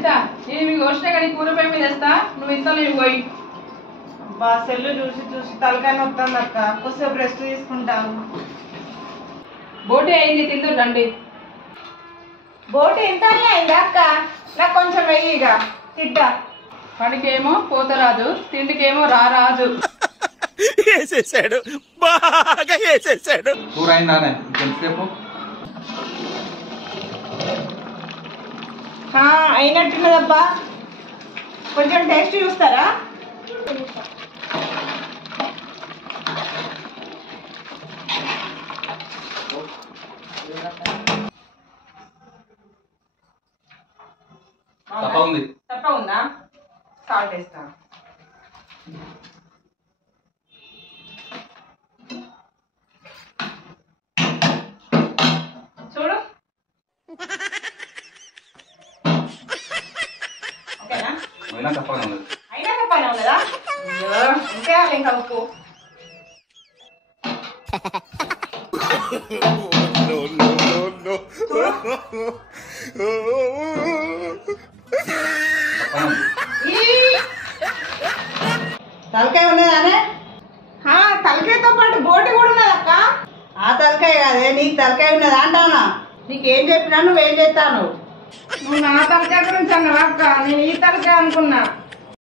అనిత నేను మీకు వచ్చినా కానీ కూరపై మీద వేస్తా నువ్వు ఇంతలో ఇవి పోయి అబ్బా సెల్లు చూసి చూసి తలకాయ నొత్తాను అక్క కొద్దిసేపు రెస్ట్ తీసుకుంటాను. బోటి అయింది తిందు రండి. బోటి ఎంత అయింది అక్క? నాకు కొంచెం వెయ్యి ఇక తిడ్డా. పనికేమో పోతరాదు తిండికేమో రారాదు. వేసేసాడు, బాగా వేసేసాడు. కూర అయిందానే ఎంతసేపు? అయినట్టున్నదబ్బా, కొంచెం టేస్ట్ చూస్తారా? తప్ప ఉంది. తప్ప ఉందా? సాల్ట్ వేస్తా. చూడు ఓకేనా? అయినా తప్పనే ఉంది. అయినా తప్పనే ఉన్నదా? ఇంకే ఇంకా ఉప్పు. తలకాయ ఉన్నదానే? తలకాయతో పాటు బోటి కూడా ఉన్నది అక్క. ఆ తలకాయ కాదే, నీకు తలకాయ ఉన్నదా అంటానా? నీకేం చెప్పినా నువ్వేం చేస్తాను? నువ్వు నా తలకాయ గురించి అన్నావా అక్క? నేను ఈ తలకాయ అనుకున్నా.